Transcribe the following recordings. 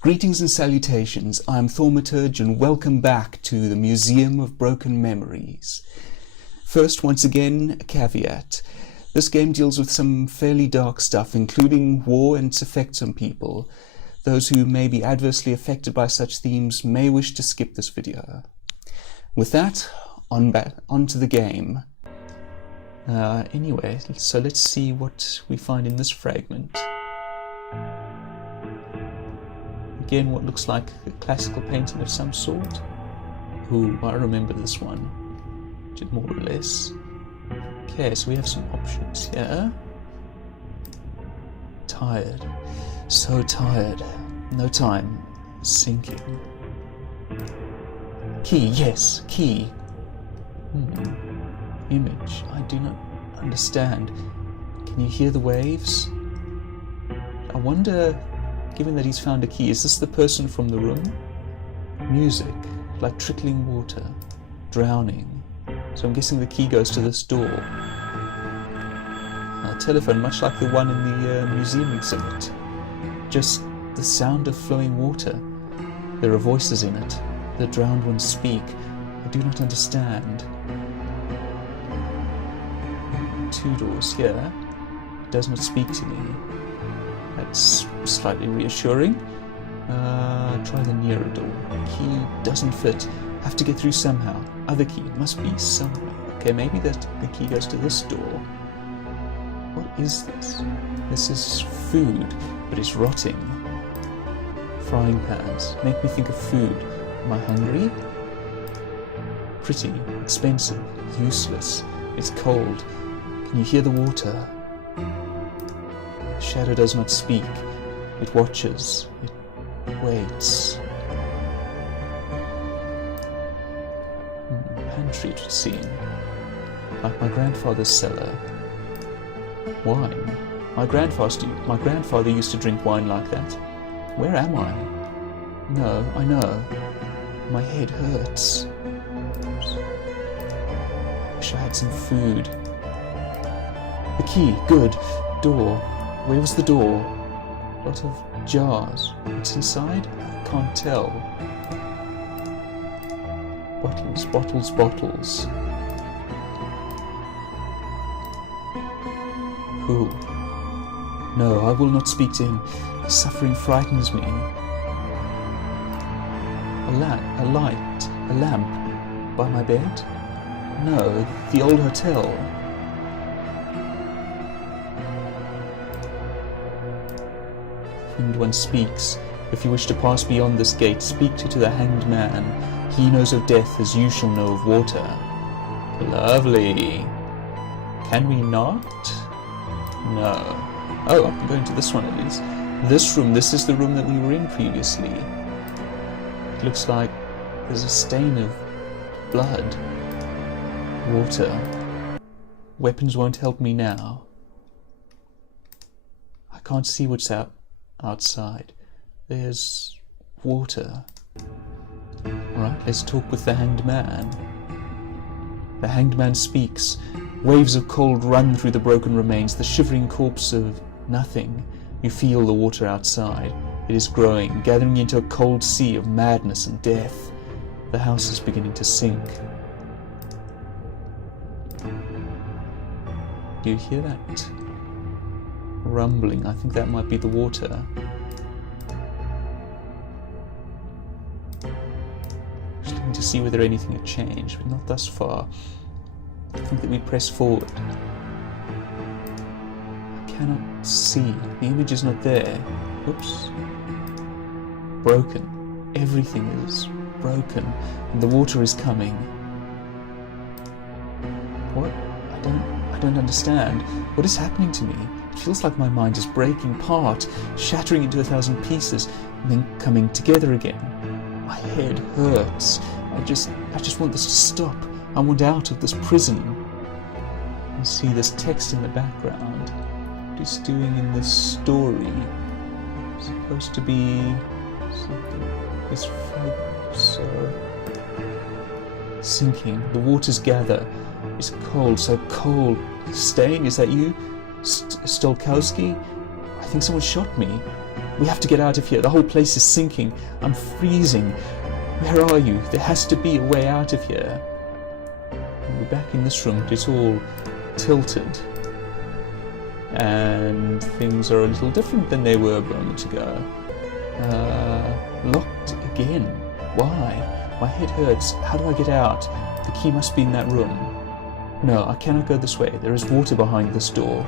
Greetings and salutations, I am Thaumaturge and welcome back to the Museum of Broken Memories. First, once again, a caveat. This game deals with some fairly dark stuff, including war and its effects on people. Those who may be adversely affected by such themes may wish to skip this video. With that, on to the game. Anyway, so let's see what we find in this fragment. Again, what looks like a classical painting of some sort. Ooh, I remember this one, more or less. Okay, so we have some options here. Tired. So tired. No time. Sinking. Key, yes, key. Image. I do not understand. Can you hear the waves? I wonder, given that he's found a key, is this the person from the room? Music, like trickling water, drowning. So I'm guessing the key goes to this door. A telephone, much like the one in the museum exhibit. Just the sound of flowing water. There are voices in it. The drowned ones speak. I do not understand. Two doors here. It does not speak to me. That's slightly reassuring. Try the nearer door. Key doesn't fit. Have to get through somehow. Other key must be somewhere. Okay, maybe that the key goes to this door. What is this? This is food, but it's rotting. Frying pans make me think of food. Am I hungry? Pretty, expensive, useless. It's cold. Can you hear the water? The shadow does not speak. It watches. It waits. Pantry, it would seem. Like my grandfather's cellar. Wine. My grandfather used to drink wine like that. Where am I? No, I know. My head hurts. I wish I had some food. The key, good. Door. Where was the door? A lot of jars. What's inside? I can't tell. Bottles, bottles, bottles. Who? No, I will not speak to him. Suffering frightens me. A lamp by my bed? No, the old hotel. Winged one speaks. If you wish to pass beyond this gate, speak to the hanged man. He knows of death as you shall know of water. Lovely. Can we not? No. Oh, I'm going to this one at least. This room, this is the room that we were in previously. It looks like there's a stain of blood. Water. Weapons won't help me now. I can't see what's outside. There's water. Alright, let's talk with the hanged man. The hanged man speaks. Waves of cold run through the broken remains, the shivering corpse of nothing. You feel the water outside. It is growing, gathering into a cold sea of madness and death. The house is beginning to sink. Do you hear that? Rumbling. I think that might be the water. Just looking to see whether anything had changed, but not thus far. I think that we press forward. I cannot see. The image is not there. Oops. Broken. Everything is broken. And the water is coming. What? I don't understand. What is happening to me? It feels like my mind is breaking apart, shattering into 1,000 pieces, and then coming together again. My head hurts. I just want this to stop. I want out of this prison. You see this text in the background. What it's doing in this story. It's supposed to be something. This fragment. So sinking. The waters gather. It's cold, so cold. Stain, is that you? Stolkowski? I think someone shot me. We have to get out of here. The whole place is sinking. I'm freezing. Where are you? There has to be a way out of here. And we're back in this room. It's all tilted. And things are a little different than they were a moment ago. Locked again. Why? My head hurts. How do I get out? The key must be in that room. No, I cannot go this way. There is water behind this door.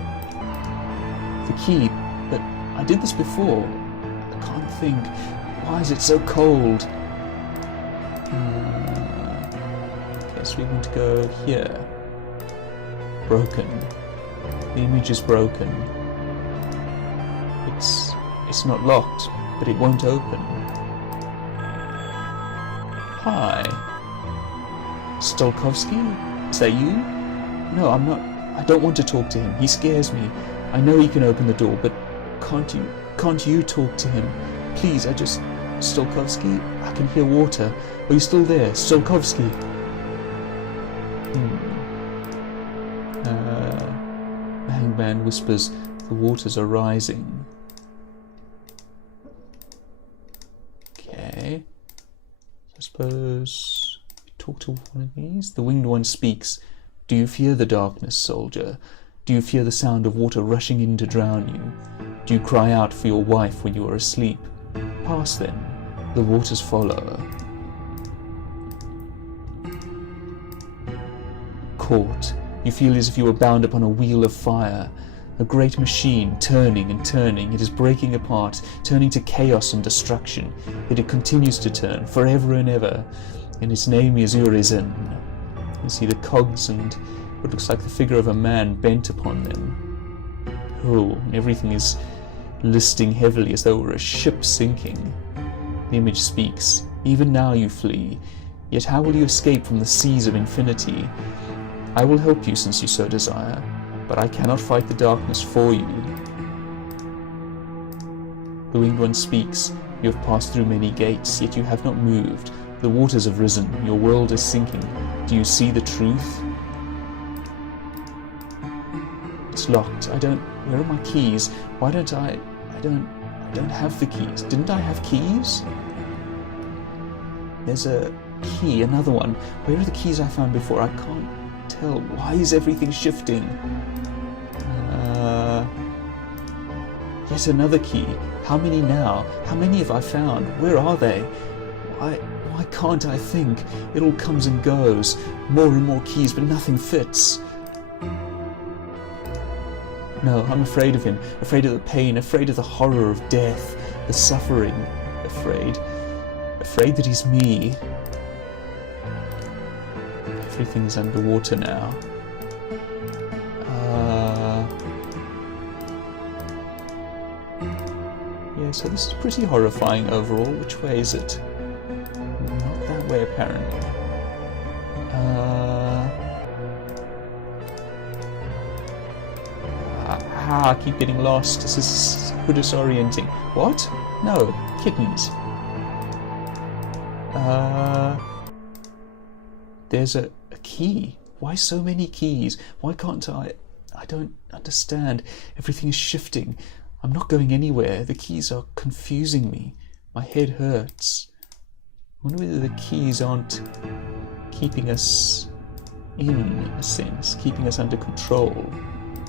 The key, but I did this before. I can't think. Why is it so cold? Okay, so we want to go here. Broken. The image is broken. It's not locked, but it won't open. Hi. Stolkovsky? Is that you? No, I'm not. I don't want to talk to him. He scares me. I know he can open the door, but can't you talk to him? Please, Stolkovsky? I can hear water. Are you still there? Stolkovsky? The hangman whispers, the waters are rising. Okay. I suppose we talk to one of these. The winged one speaks. Do you fear the darkness, soldier? Do you fear the sound of water rushing in to drown you? Do you cry out for your wife when you are asleep? Pass then. The waters follow. Caught. You feel as if you were bound upon a wheel of fire. A great machine, turning and turning. It is breaking apart, turning to chaos and destruction. Yet it continues to turn, forever and ever. And its name is Urizen. You see the cogs and what looks like the figure of a man bent upon them. Oh, and everything is listing heavily as though it were a ship sinking. The image speaks. Even now you flee. Yet how will you escape from the seas of infinity? I will help you since you so desire, but I cannot fight the darkness for you. The winged one speaks. You have passed through many gates, yet you have not moved. The waters have risen. Your world is sinking. Do you see the truth? It's locked. Where are my keys? Why don't I don't have the keys. Didn't I have keys? There's a key, another one. Where are the keys I found before? I can't tell. Why is everything shifting? Yet another key. How many now? How many have I found? Where are they? Why can't I think? It all comes and goes. More and more keys, but nothing fits. No, I'm afraid of him. Afraid of the pain. Afraid of the horror of death. The suffering. Afraid that he's me. Everything's underwater now. Yeah, so this is pretty horrifying overall. Which way is it? Not that way, apparently. I keep getting lost. This is so disorienting. What? No, kittens. There's a key. Why so many keys? Why can't I don't understand. Everything is shifting. I'm not going anywhere. The keys are confusing me. My head hurts. I wonder whether the keys aren't keeping us in a sense, keeping us under control.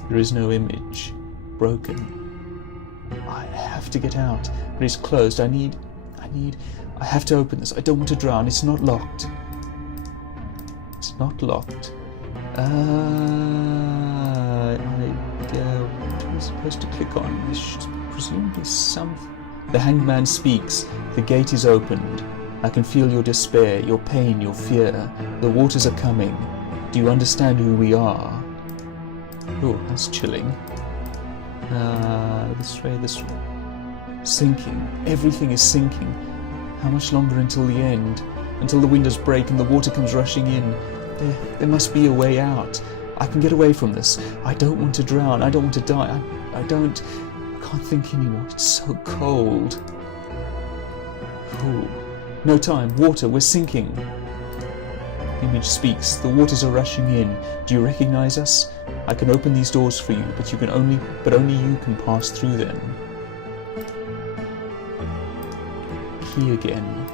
There is no image. Broken. I have to get out, but it's closed. I have to open this. I don't want to drown. It's not locked. It's not locked. What am I supposed to click on? There's presumably something. The hangman speaks. The gate is opened. I can feel your despair, your pain, your fear. The waters are coming. Do you understand who we are? Oh, that's chilling. This way. Sinking. Everything is sinking. How much longer until the end? Until the windows break and the water comes rushing in. There must be a way out. I can get away from this. I don't want to drown. I don't want to die. I can't think anymore. It's so cold. Ooh. No time. Water. We're sinking. The image speaks. The waters are rushing in. Do you recognize us? I can open these doors for you, but only you can pass through them. key again.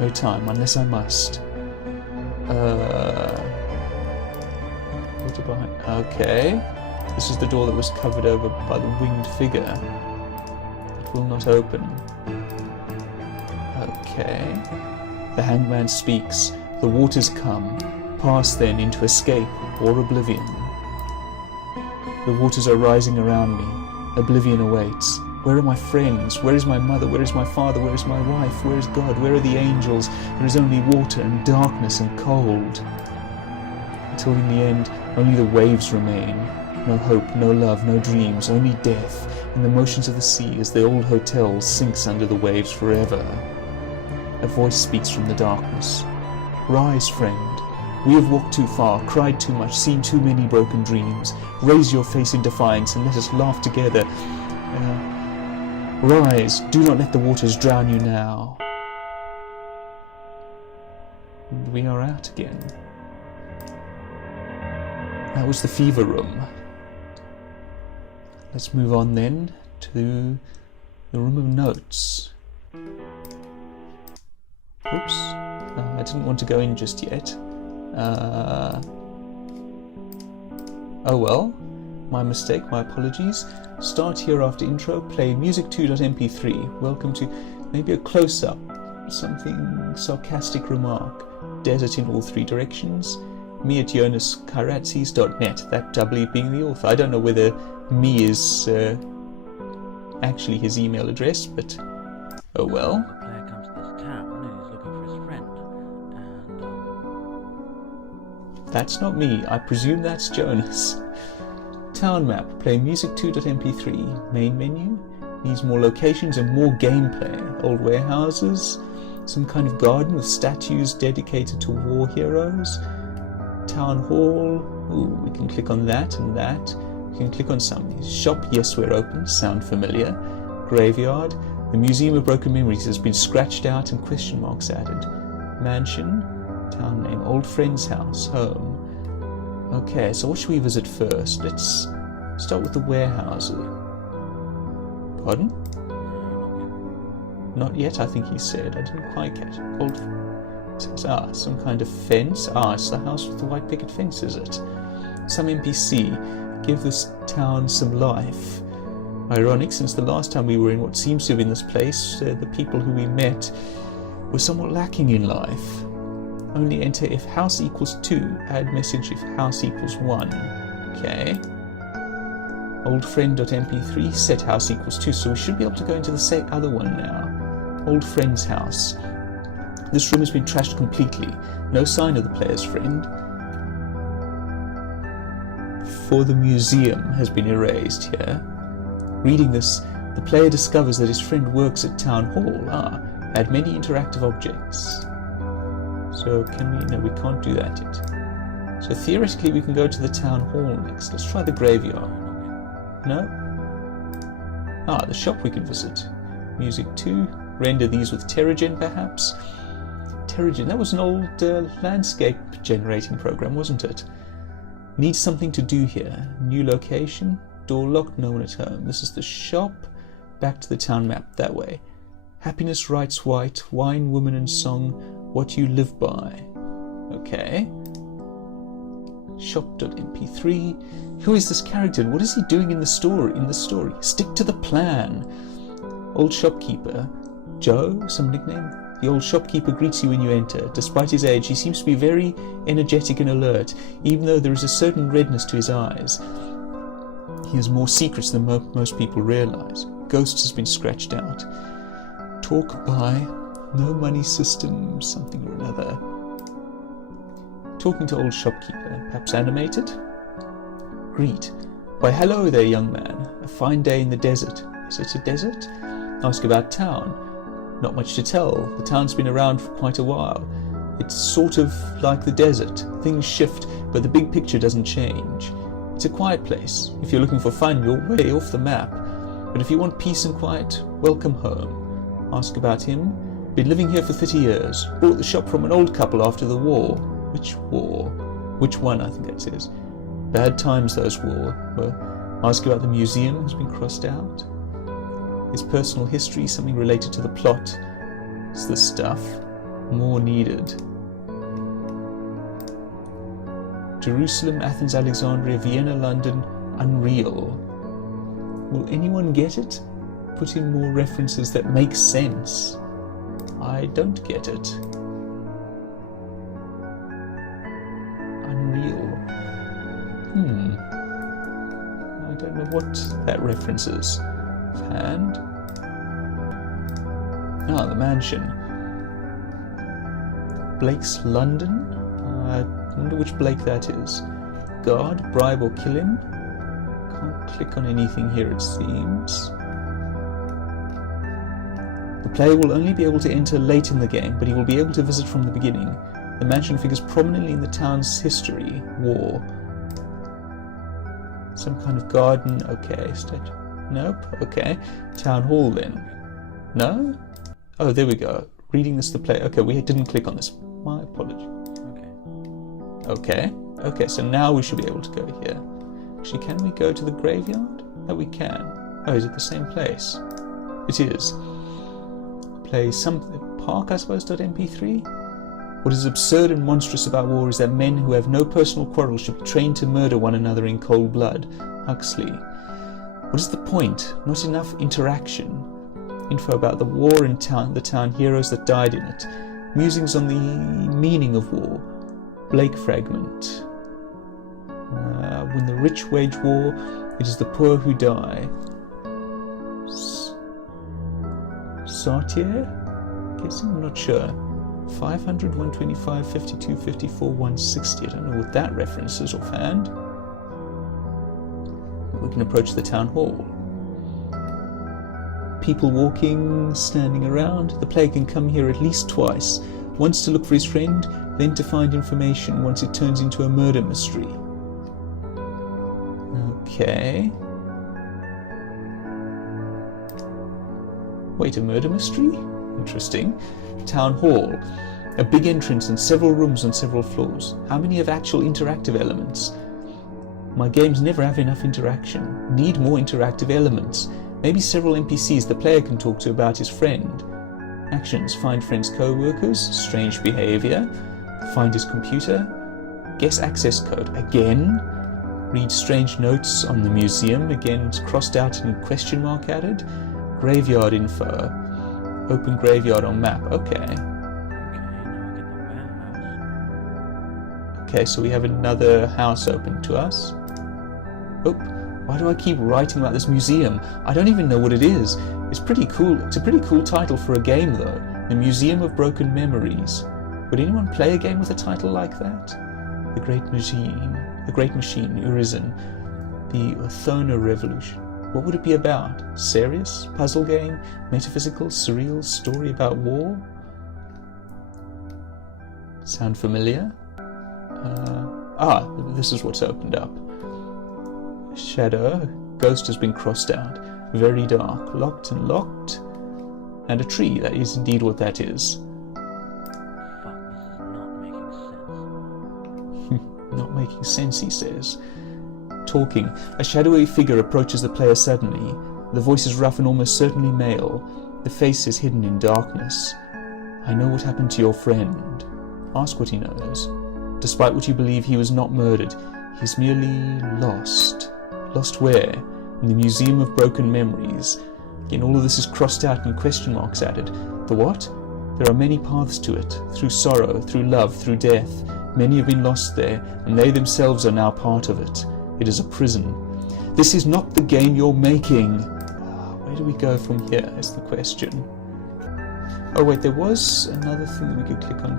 No time, unless I must. Water behind. Okay. This is the door that was covered over by the winged figure. It will not open. Okay. The hangman speaks. The waters come. Pass then into escape or oblivion. The waters are rising around me. Oblivion awaits. Where are my friends? Where is my mother? Where is my father? Where is my wife? Where is God? Where are the angels? There is only water and darkness and cold. Until in the end, only the waves remain. No hope, no love, no dreams, only death, and the motions of the sea as the old hotel sinks under the waves forever. A voice speaks from the darkness. Rise, friend. We have walked too far, cried too much, seen too many broken dreams. Raise your face in defiance and let us laugh together. Rise, do not let the waters drown you now. And we are out again. That was the fever room. Let's move on then to the room of notes. Oops, I didn't want to go in just yet. Oh well, my mistake, my apologies. Start here after intro, play music2.mp3. Welcome to maybe a close-up, something sarcastic remark. Desert in all three directions. Me at jonaskaratzis.net, that W being the author. I don't know whether me is actually his email address, but oh well. The player comes to this town and he's looking for his friend, and That's not me. I presume that's Jonas. Town map. Play music2.mp3. Main menu. Needs more locations and more gameplay. Old warehouses. Some kind of garden with statues dedicated to war heroes. Town hall. Ooh, we can click on that and that. We can click on some. Shop. Yes, we're open. Sound familiar. Graveyard. The Museum of Broken Memories has been scratched out and question marks added. Mansion. Town name. Old friend's house. Home. Okay, so what should we visit first? Let's start with the warehouse. Pardon? Not yet, I think he said. I didn't quite get it. Old... some kind of fence. It's the house with the white picket fence, is it? Some NPC. Give this town some life. Ironic, since the last time we were in what seems to have been this place, the people who we met were somewhat lacking in life. Only enter if house equals 2. Add message if house equals 1. Okay. Oldfriend.mp3 set house equals 2, so we should be able to go into the other one now. Old friend's house. This room has been trashed completely. No sign of the player's friend. For the museum has been erased here. Reading this, the player discovers that his friend works at town hall. Add many interactive objects. So can we... No, we can't do that yet. So theoretically we can go to the town hall next. Let's try the graveyard. No? The shop we can visit. Music 2. Render these with Terrigen perhaps? Terrigen, that was an old landscape generating program, wasn't it? Need something to do here. New location. Door locked, no one at home. This is the shop. Back to the town map that way. Happiness writes white. Wine, woman and song. What you live by. Okay. Shop.mp3. Who is this character and what is he doing in the story? Stick to the plan. Old shopkeeper. Joe, some nickname? The old shopkeeper greets you when you enter. Despite his age, he seems to be very energetic and alert, even though there is a certain redness to his eyes. He has more secrets than most people realize. Ghosts has been scratched out. Talk by... No money system, something or another. Talking to old shopkeeper, perhaps animated? Greet. Why, hello there, young man. A fine day in the desert. Is it a desert? Ask about town. Not much to tell. The town's been around for quite a while. It's sort of like the desert. Things shift, but the big picture doesn't change. It's a quiet place. If you're looking for fun, you're way off the map. But if you want peace and quiet, welcome home. Ask about him. Been living here for 30 years. Bought the shop from an old couple after the war. Which war? Which one, I think that says. Bad times those were. Ask about the museum has been crossed out. His personal history, something related to the plot. It's this stuff. More needed. Jerusalem, Athens, Alexandria, Vienna, London, Unreal. Will anyone get it? Put in more references that make sense. I don't get it. Unreal. I don't know what that references. And the mansion. Blake's London. I wonder which Blake that is. Guard, bribe or kill him. Can't click on anything here, it seems. The player will only be able to enter late in the game, but he will be able to visit from the beginning. The mansion figures prominently in the town's history. War. Some kind of garden. Okay. Statue. Nope. Okay. Town hall then. No? Oh, there we go. Reading this to the player. Okay, we didn't click on this. My apology. Okay, so now we should be able to go here. Actually, can we go to the graveyard? Oh, we can. Oh, is it the same place? It is. Play something. Park, I suppose, .mp3? What is absurd and monstrous about war is that men who have no personal quarrel should be trained to murder one another in cold blood. Huxley. What is the point? Not enough interaction. Info about the war in town, the town heroes that died in it. Musings on the meaning of war. Blake fragment. When the rich wage war, it is the poor who die. Sartier? Guessing? I'm not sure. 500, 125, 52, 54, 160. I don't know what that reference is offhand. We can approach the town hall. People walking, standing around. The player can come here at least twice. Once to look for his friend, then to find information once it turns into a murder mystery. Okay. Wait, a murder mystery? Interesting. Town hall. A big entrance and several rooms on several floors. How many have actual interactive elements? My games never have enough interaction. Need more interactive elements. Maybe several NPCs the player can talk to about his friend. Actions. Find friend's co-workers. Strange behavior. Find his computer. Guess access code. Again. Read strange notes on the museum. Again, it's crossed out and question mark added. Graveyard info. Open graveyard on map. Okay. Okay, so we have another house open to us. Oh, why do I keep writing about this museum? I don't even know what it is. It's pretty cool. It's a pretty cool title for a game, though. The Museum of Broken Memories. Would anyone play a game with a title like that? The Great Machine, Urizen, the Othona Revolution. What would it be about? Serious? Puzzle game? Metaphysical? Surreal? Story about war? Sound familiar? This is what's opened up. Shadow. Ghost has been crossed out. Very dark. Locked and locked. And a tree. That is indeed what that is. Fuck, this is not making sense. Not making sense, he says. Talking. A shadowy figure approaches the player suddenly. The voice is rough and almost certainly male. The face is hidden in darkness. I know what happened to your friend. Ask what he knows. Despite what you believe, he was not murdered. He's merely lost. Lost where? In the Museum of Broken Memories. Again, all of this is crossed out and question marks added. The what? There are many paths to it. Through sorrow, through love, through death. Many have been lost there, and they themselves are now part of it. It is a prison. This is not the game you're making. Where do we go from here is the question. Oh wait, there was another thing that we could click on.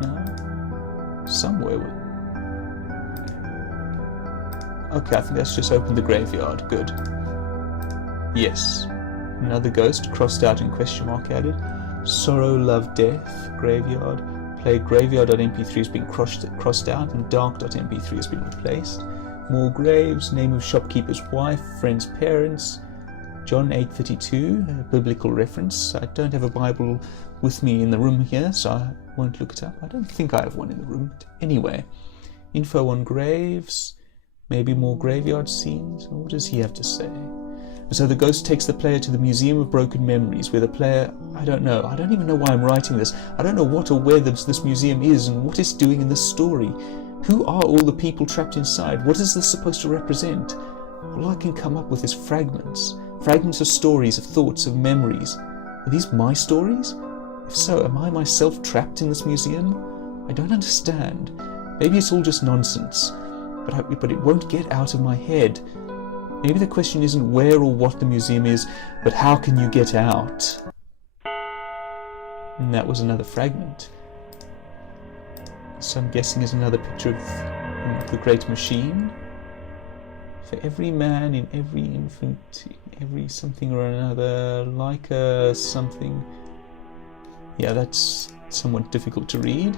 No? Somewhere. Okay, I think that's just opened the graveyard. Good. Yes. Another ghost crossed out and question mark added. Sorrow, love, death. Graveyard. Play graveyard.mp3 has been crossed out and dark.mp3 has been replaced. More graves, name of shopkeeper's wife, friend's parents. John 8:32, a biblical reference. I don't have a Bible with me in the room here, so I won't look it up. I don't think I have one in the room. But anyway, info on graves, maybe more graveyard scenes. What does he have to say? So the ghost takes the player to the Museum of Broken Memories, where the player, I don't even know why I'm writing this. I don't know what or where this museum is and what it's doing in this story. Who are all the people trapped inside? What is this supposed to represent? All I can come up with is fragments. Fragments of stories, of thoughts, of memories. Are these my stories? If so, am I myself trapped in this museum? I don't understand. Maybe it's all just nonsense, but it won't get out of my head. Maybe the question isn't where or what the museum is, but how can you get out? And that was another fragment. So I'm guessing is another picture of the great machine. For every man, in every infant, in every something or another, like a something. Yeah, that's somewhat difficult to read.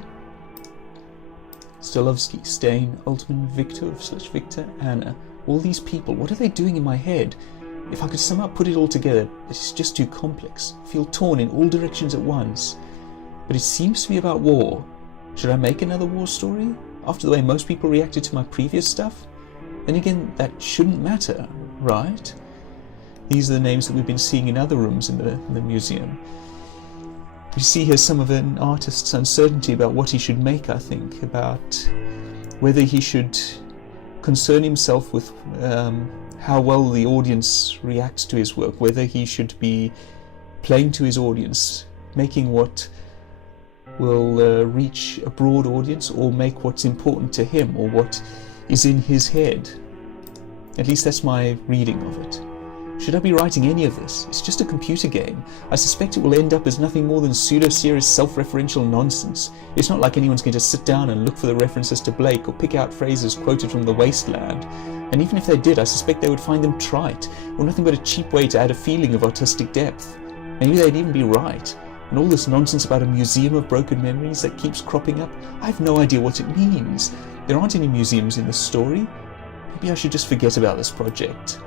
Stolovsky, Stein, Altman, Victor, Anna. All these people, what are they doing in my head? If I could somehow put it all together, it's just too complex. I feel torn in all directions at once. But it seems to be about war. Should I make another war story? After the way most people reacted to my previous stuff? Then again, that shouldn't matter, right? These are the names that we've been seeing in other rooms in the museum. We see here some of an artist's uncertainty about what he should make, I think, about whether he should concern himself with how well the audience reacts to his work, whether he should be playing to his audience, making what will reach a broad audience, or make what's important to him, or what is in his head. At least that's my reading of it. Should I be writing any of this? It's just a computer game. I suspect it will end up as nothing more than pseudo-serious self-referential nonsense. It's not like anyone's going to sit down and look for the references to Blake or pick out phrases quoted from The Wasteland. And even if they did, I suspect they would find them trite, or nothing but a cheap way to add a feeling of artistic depth. Maybe they'd even be right. And all this nonsense about a museum of broken memories that keeps cropping up, I have no idea what it means. There aren't any museums in this story. Maybe I should just forget about this project.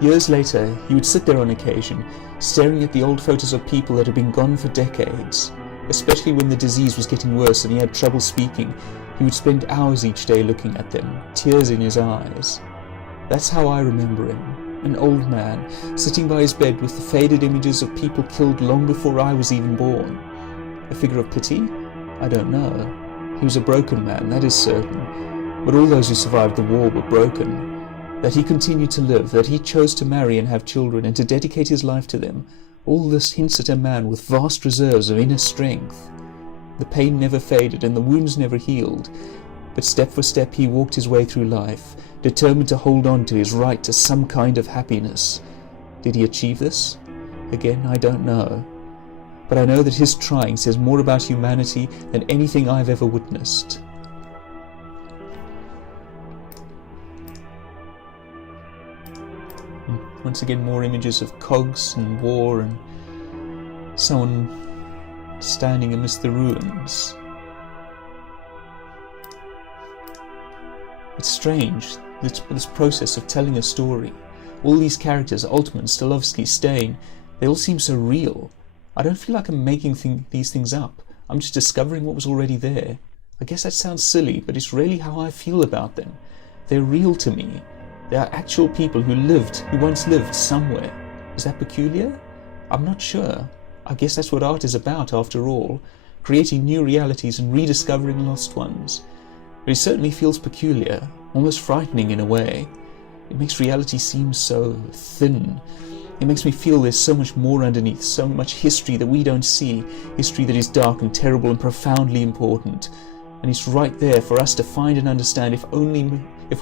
Years later, he would sit there on occasion, staring at the old photos of people that had been gone for decades. Especially when the disease was getting worse and he had trouble speaking, he would spend hours each day looking at them, tears in his eyes. That's how I remember him, an old man, sitting by his bed with the faded images of people killed long before I was even born. A figure of pity? I don't know. He was a broken man, that is certain. But all those who survived the war were broken. That he continued to live, that he chose to marry and have children and to dedicate his life to them, all this hints at a man with vast reserves of inner strength. The pain never faded and the wounds never healed, but step for step he walked his way through life, determined to hold on to his right to some kind of happiness. Did he achieve this? Again, I don't know. But I know that his trying says more about humanity than anything I've ever witnessed. Once again, more images of cogs and war and someone standing amidst the ruins. It's strange, this process of telling a story. All these characters, Altman, Stolovsky, Stein, they all seem so real. I don't feel like I'm making these things up. I'm just discovering what was already there. I guess that sounds silly, but it's really how I feel about them. They're real to me. They are actual people who once lived somewhere. Is that peculiar? I'm not sure. I guess that's what art is about after all, creating new realities and rediscovering lost ones. But it certainly feels peculiar, almost frightening in a way. It makes reality seem so thin. It makes me feel there's so much more underneath, so much history that we don't see, history that is dark and terrible and profoundly important. And it's right there for us to find and understand if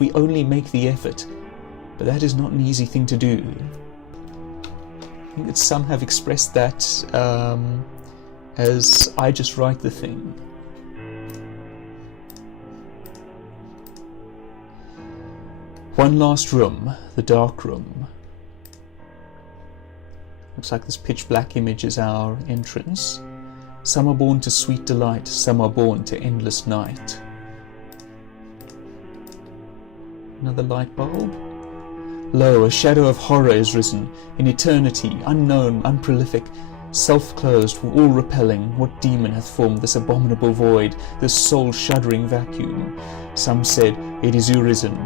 we only make the effort. But that is not an easy thing to do. I think that some have expressed that as I just write the thing. One last room, the dark room. Looks like this pitch black image is our entrance. Some are born to sweet delight, some are born to endless night. Another light bulb. Lo, a shadow of horror is risen, in eternity, unknown, unprolific, self-closed, all-repelling. What demon hath formed this abominable void, this soul-shuddering vacuum? Some said, it is Urizen.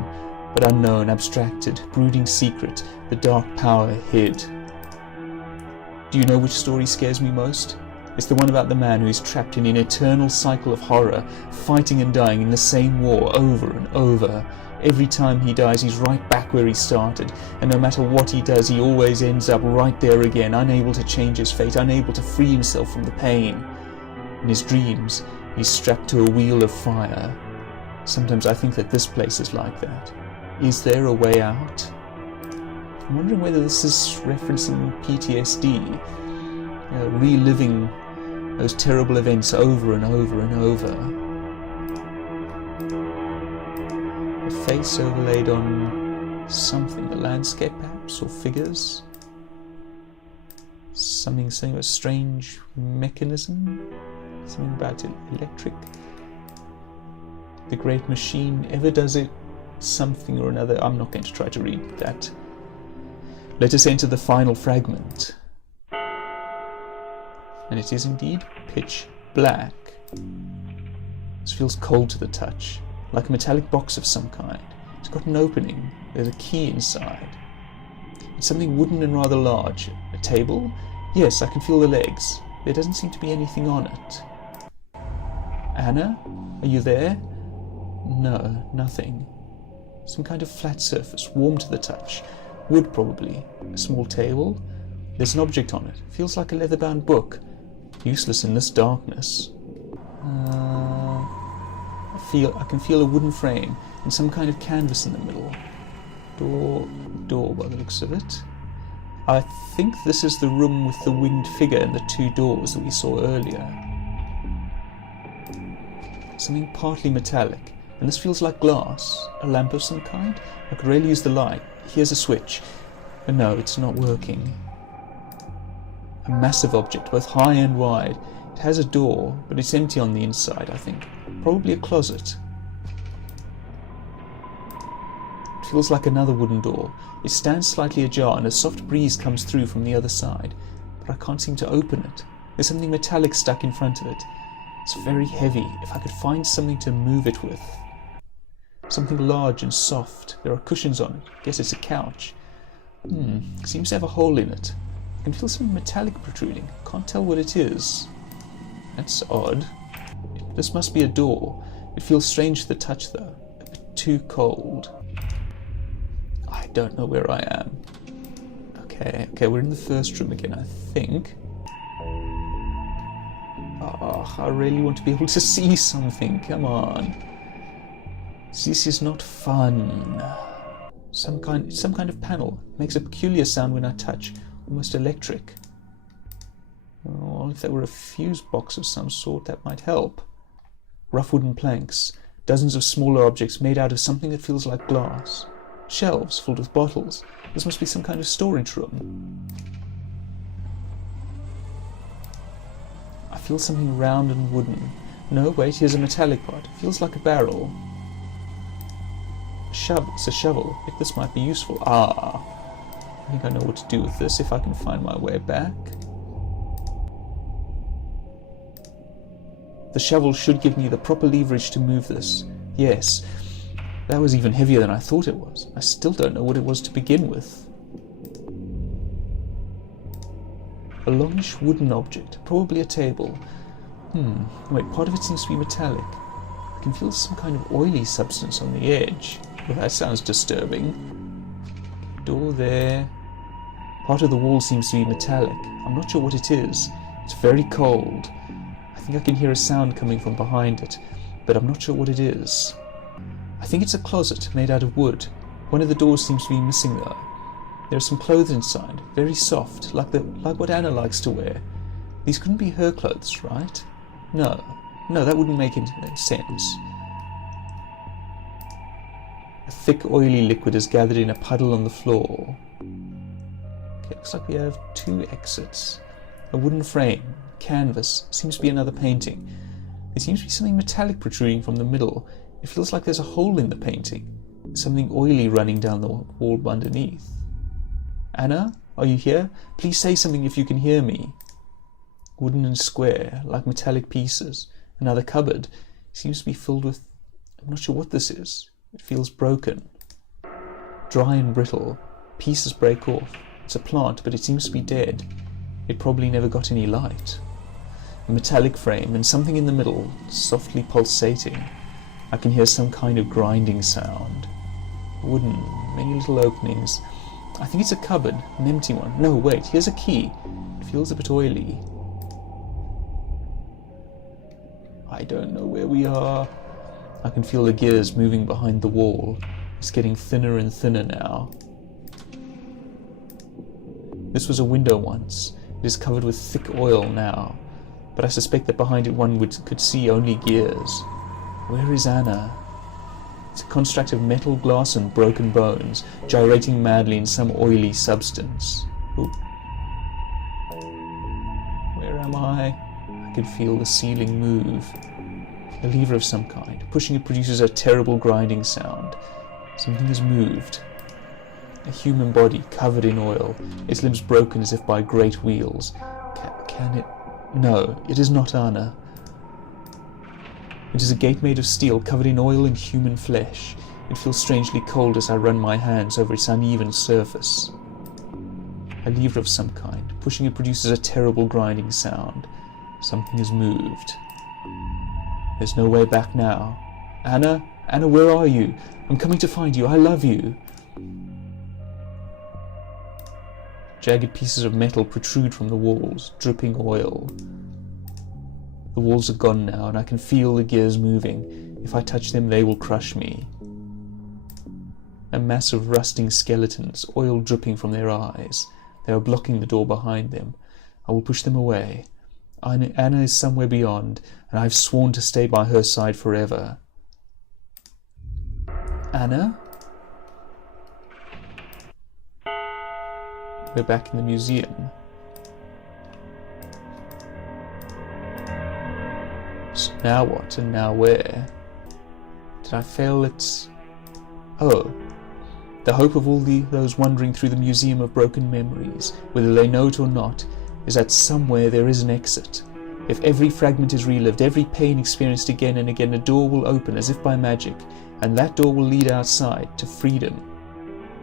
but unknown, abstracted, brooding secret, the dark power hid. Do you know which story scares me most? It's the one about the man who is trapped in an eternal cycle of horror, fighting and dying in the same war over and over. Every time he dies, he's right back where he started, and no matter what he does, he always ends up right there again, unable to change his fate, unable to free himself from the pain. In his dreams, he's strapped to a wheel of fire. Sometimes I think that this place is like that. Is there a way out? I'm wondering whether this is referencing PTSD, reliving those terrible events over and over and over. A face overlaid on something, a landscape perhaps, or figures. Something saying a strange mechanism, something about electric. The great machine ever does it, something or another. I'm not going to try to read that. Let us enter the final fragment. And it is indeed pitch black. This feels cold to the touch, like a metallic box of some kind. It's got an opening, there's a key inside. It's something wooden and rather large. A table? Yes, I can feel the legs. There doesn't seem to be anything on it. Anna? Are you there? No, nothing. Some kind of flat surface, warm to the touch. Wood probably. A small table. There's an object on it. Feels like a leather-bound book. Useless in this darkness. I can feel a wooden frame and some kind of canvas in the middle. Door by the looks of it. I think this is the room with the winged figure and the two doors that we saw earlier. Something partly metallic, and this feels like glass. A lamp of some kind? I could really use the light. Here's a switch. But no, it's not working. A massive object, both high and wide. It has a door, but it's empty on the inside, I think. Probably a closet. It feels like another wooden door. It stands slightly ajar and a soft breeze comes through from the other side, but I can't seem to open it. There's something metallic stuck in front of it. It's very heavy. If I could find something to move it with. Something large and soft. There are cushions on it. Guess it's a couch. Seems to have a hole in it. I can feel something metallic protruding. Can't tell what it is. That's odd. This must be a door. It feels strange to the touch though. A bit too cold. I don't know where I am. Okay, we're in the first room again, I think. Oh, I really want to be able to see something. Come on. This is not fun. Some kind of panel. Makes a peculiar sound when I touch. Almost electric. Oh, if there were a fuse box of some sort, that might help. Rough wooden planks. Dozens of smaller objects made out of something that feels like glass. Shelves filled with bottles. This must be some kind of storage room. I feel something round and wooden. No, wait, here's a metallic part. It feels like a barrel. It's a shovel. This might be useful. I think I know what to do with this if I can find my way back. The shovel should give me the proper leverage to move this. Yes, that was even heavier than I thought it was. I still don't know what it was to begin with. A longish wooden object, probably a table. Wait, part of it seems to be metallic. I can feel some kind of oily substance on the edge. Well, that sounds disturbing. Door there. Part of the wall seems to be metallic. I'm not sure what it is. It's very cold. I think I can hear a sound coming from behind it, but I'm not sure what it is. I think it's a closet made out of wood. One of the doors seems to be missing though. There are some clothes inside, very soft, like what Anna likes to wear. These couldn't be her clothes, right? No, that wouldn't make any sense. A thick, oily liquid is gathered in a puddle on the floor. Okay, looks like we have two exits. A wooden frame, canvas, seems to be another painting. There seems to be something metallic protruding from the middle. It feels like there's a hole in the painting. Something oily running down the wall underneath. Anna, are you here? Please say something if you can hear me. Wooden and square, like metallic pieces. Another cupboard. Seems to be filled with... I'm not sure what this is. It feels broken. dry and brittle. Pieces break off. It's a plant, but it seems to be dead. It probably never got any light. A metallic frame and something in the middle, softly pulsating. I can hear some kind of grinding sound. Wooden, many little openings. I think it's a cupboard, an empty one. No, wait, here's a key. It feels a bit oily. I don't know where we are. I can feel the gears moving behind the wall. It's getting thinner and thinner now. This was a window once. It is covered with thick oil now, but I suspect that behind it one could see only gears. Where is Anna? It's a construct of metal, glass and broken bones, gyrating madly in some oily substance. Oop. Where am I? I can feel the ceiling move. A lever of some kind. Pushing it produces a terrible grinding sound. Something has moved. A human body covered in oil, its limbs broken as if by great wheels. Can it? No, it is not Anna. It is a gate made of steel, covered in oil and human flesh. It feels strangely cold as I run my hands over its uneven surface. A lever of some kind. Pushing it produces a terrible grinding sound. Something has moved. There's no way back now. Anna? Anna, where are you? I'm coming to find you. I love you. Jagged pieces of metal protrude from the walls, dripping oil. The walls are gone now, and I can feel the gears moving. If I touch them, they will crush me. A mass of rusting skeletons, oil dripping from their eyes. They are blocking the door behind them. I will push them away. Anna is somewhere beyond, and I have sworn to stay by her side forever. Anna? We're back in the museum. So now what, and now where? Did I fail at... Oh. The hope of all those wandering through the Museum of Broken Memories, whether they know it or not, is that somewhere there is an exit. If every fragment is relived, every pain experienced again and again, a door will open as if by magic, and that door will lead outside to freedom.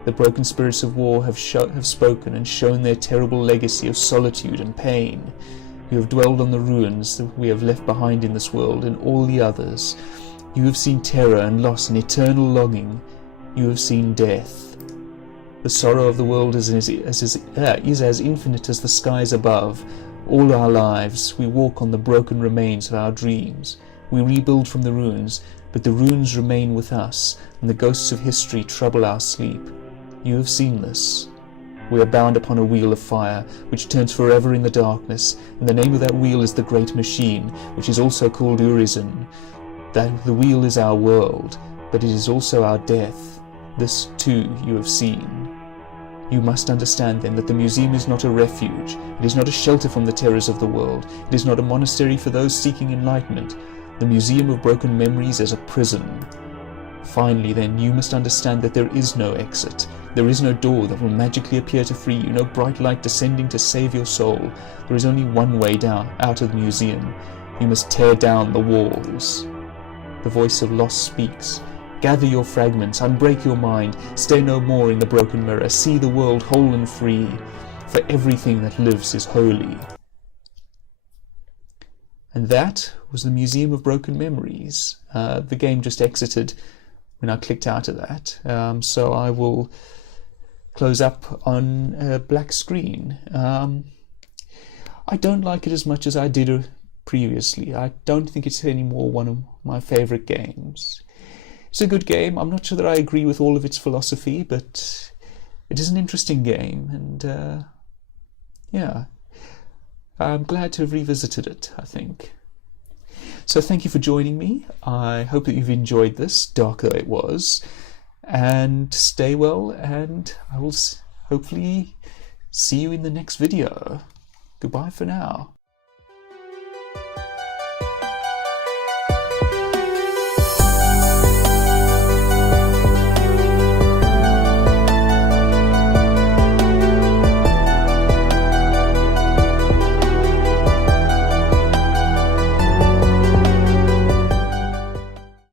The broken spirits of war have spoken and shown their terrible legacy of solitude and pain. You have dwelled on the ruins that we have left behind in this world and all the others. You have seen terror and loss and eternal longing. You have seen death. The sorrow of the world is as infinite as the skies above. All our lives we walk on the broken remains of our dreams. We rebuild from the ruins, but the ruins remain with us, and the ghosts of history trouble our sleep. You have seen this. We are bound upon a wheel of fire, which turns forever in the darkness, and the name of that wheel is the Great Machine, which is also called Urizen. That the wheel is our world, but it is also our death. This, too, you have seen. You must understand, then, that the museum is not a refuge. It is not a shelter from the terrors of the world. It is not a monastery for those seeking enlightenment. The Museum of Broken Memories is a prison. Finally, then, you must understand that there is no exit. There is no door that will magically appear to free you, no bright light descending to save your soul. There is only one way down, out of the museum. You must tear down the walls. The voice of loss speaks. Gather your fragments, unbreak your mind, stay no more in the broken mirror, see the world whole and free, for everything that lives is holy. And that was the Museum of Broken Memories. The game just exited when I clicked out of that, so I will close up on a black screen. I don't like it as much as I did previously. I don't think it's anymore one of my favourite games. It's a good game. I'm not sure that I agree with all of its philosophy, but it is an interesting game, and yeah, I'm glad to have revisited it, I think. So thank you for joining me. I hope that you've enjoyed this, dark though it was, and stay well, and I will hopefully see you in the next video. Goodbye for now.